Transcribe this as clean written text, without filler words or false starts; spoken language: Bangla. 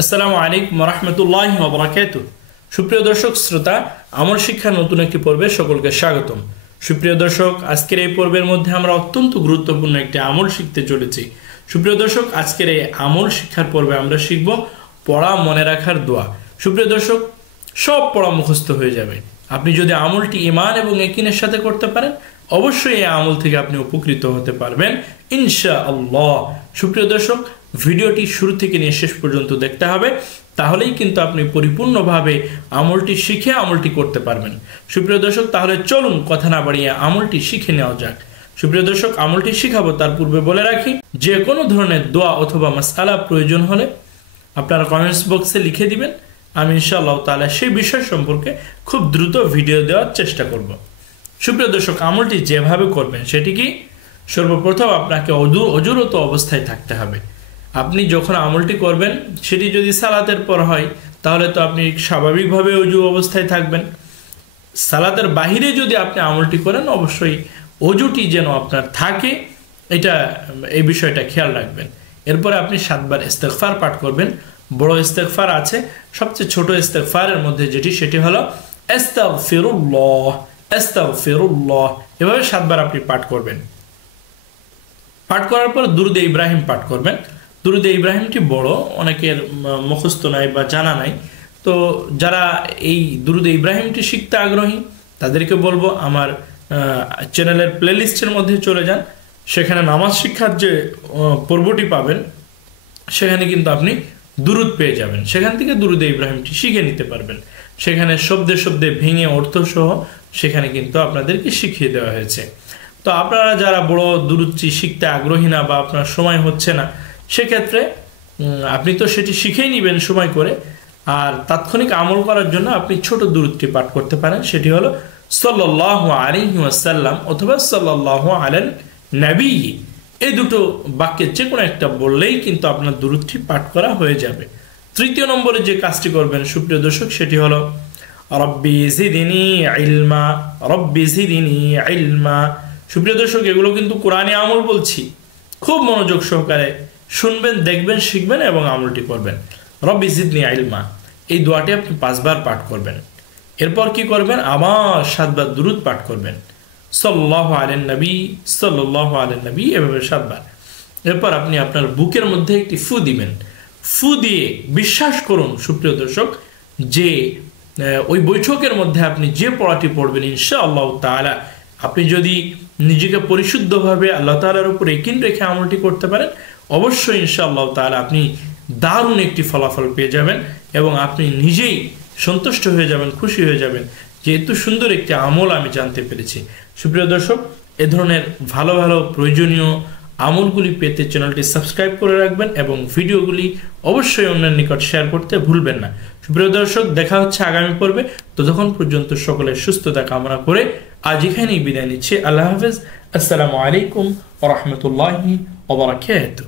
আসসালামু আলাইকুম ওয়া রাহমাতুল্লাহি ওয়া বারাকাতুহু। সুপ্রিয় দর্শক শ্রোতা, আমল শিক্ষার নতুন একটি পর্বে সকলকে স্বাগতম। সুপ্রিয় দর্শক, আজকের এই পর্বের মধ্যে আমরা অত্যন্ত গুরুত্বপূর্ণ একটি আমল শিখতে চলেছি। সুপ্রিয় দর্শক, আজকের এই আমল শিক্ষার পর্বে আমরা শিখব পড়া মনে রাখার দোয়া। সুপ্রিয় দর্শক, সব পড়া মুখস্থ হয়ে যাবে। আপনি যদি আমলটি ঈমান এবং ইয়াকিনের সাথে করতে পারেন, অবশ্যই এই আমল থেকে আপনি উপকৃত হতে পারবেন ইনশাআল্লাহ। সুপ্রিয় দর্শক, ভিডিওটি শুরু থেকে নিয়ে শেষ পর্যন্ত দেখতে হবে, তাহলেই কিন্তু আপনি পরিপূর্ণভাবে আমলটি শিখে আমলটি করতে পারবেন। সুপ্রিয় দর্শক, তাহলে চলুন কথা না বাড়িয়ে আমলটি শিখে নেওয়া যাক। সুপ্রিয় দর্শক, আমলটি শিখাবো তার পূর্বে বলে রাখি, যে কোনো ধরনের দোয়া অথবা মাসআলা প্রয়োজন হলে আপনারা কমেন্টস বক্সে লিখে দিবেন। আমি ইনশাআল্লাহ তাআলা সেই বিষয় সম্পর্কে খুব দ্রুত ভিডিও দেওয়ার চেষ্টা করব। সুপ্রিয় দর্শক, আমলটি যেভাবে করবেন সেটি কি, সর্বপ্রথম আপনাকে অজুরত অবস্থায় থাকতে হবে। আপনি যখন আমলটি করবেন সেটি যদি সালাতের পর হয়, তাহলে তো আপনি স্বাভাবিকভাবে অজু অবস্থায় থাকবেন। সালাতের বাহিরে যদি আপনি আমলটি করেন, অবশ্যই অজুটি যেন আপনার থাকে, এই বিষয়টা খেয়াল রাখবেন। এরপরে আপনি 7 বার ইস্তেগফার পাঠ করবেন। বড় ইস্তেগফার আছে, সবচেয়ে ছোট ইস্তেগফারের মধ্যে সেটি হলো আস্তাগফিরুল্লাহ আস্তাগফিরুল্লাহ। এভাবে 7 বার আপনি পাঠ করবেন। পাঠ করার পর দুরুদে ইব্রাহিম পাঠ করবেন। দুরুদে ইব্রাহিমটি বড়, অনেকের মুখস্থ নাই বা জানা নাই। তো যারা এই দুরুদে ইব্রাহিমটি শিখতে আগ্রহী, তাদেরকে বলবো আমার চ্যানেলের প্লেলিস্টের মধ্যে চলে যান। সেখানে নামাজ শিক্ষার যে পর্বটি পাবেন, সেখানে কিন্তু আপনি দুরুদ পেয়ে যাবেন। সেখান থেকে দুরুদে ইব্রাহিমটি শিখে নিতে পারবেন। সেখানে শব্দে শব্দে ভেঙে অর্থসহ সেখানে কিন্তু আপনাদেরকে শিখিয়ে দেওয়া হয়েছে। তো আপনারা যারা বড় দুরুদটি শিখতে আগ্রহী না বা আপনার সময় হচ্ছে না, সেক্ষেত্রে আপনি তো সেটি শিখেই নেবেন সময় করে। আর তাৎক্ষণিক আমল করার জন্য আপনি ছোট দুরুদটি পাঠ করতে পারেন। সেটি হলো সাল্লাল্লাহু আলাইহি ওয়াসাল্লাম অথবা সাল্লাল্লাহু আলান নবী। এই দুটো বাক্যের যে কোনো একটা বললেই কিন্তু আপনার দুরুদটি পাঠ করা হয়ে যাবে। তৃতীয় নম্বরে যে কাজটি করবেন সুপ্রিয় দর্শক, সেটি হলো রব্বি জিদনি ইলমা, রব্বি জিদনি ইলমা। সুপ্রিয় দর্শক, এগুলো কিন্তু কোরআনী আমল বলছি, খুব মনোযোগ সহকারে শুনবেন, দেখবেন, শিখবেন এবং আমলটি করবেন। রব্বি জিদনি ইলমা, এই দোয়াটি আপনি 5 বার পাঠ করবেন। এরপর কি করবেন, আবার 7 বার দুরুদ পাঠ করবেন, সাল্লাল্লাহু আলাইহি নবী সাল্লাল্লাহু আলাইহি নবী, এভাবে 7 বার। এরপর আপনি আপনার বুকের মধ্যে একটি ফু দিবেন। ফু দিয়ে বিশ্বাস করুন সুপ্রিয় দর্শক, যে ওই বৈঠকের মধ্যে আপনি যে পড়াটি পড়বেন ইনশাআল্লাহ তাআলা, আপনি যদি নিজেকে পরিশুদ্ধভাবে আল্লাহ তাআলার উপর ইয়াকিন রেখে আমলটি করতে পারেন, অবশ্যই ইনশাআল্লাহ তাআলা আপনি দারুণ একটি ফলাফল পেয়ে যাবেন এবং আপনি নিজেই সন্তুষ্ট হয়ে যাবেন, খুশি হয়ে যাবেন যে এত সুন্দর একটি আমল আমি জানতে পেরেছি। সুপ্রিয় দর্শক, এ ধরনের ভালো ভালো প্রয়োজনীয় আমলগুলি পেতে চ্যানেলটি সাবস্ক্রাইব করে রাখবেন এবং ভিডিওগুলি অবশ্যই অন্যের নিকট শেয়ার করতে ভুলবেন না। সুপ্রিয় দর্শক, দেখা হচ্ছে আগামী পর্বে। ততক্ষণ পর্যন্ত সকলের সুস্থতা কামনা করে আজ এখানেই বিদায় নিচ্ছি। আল্লাহ হাফেজ। আসসালামু আলাইকুম ওয়া রাহমাতুল্লাহি ওয়া বারাকাতুহু।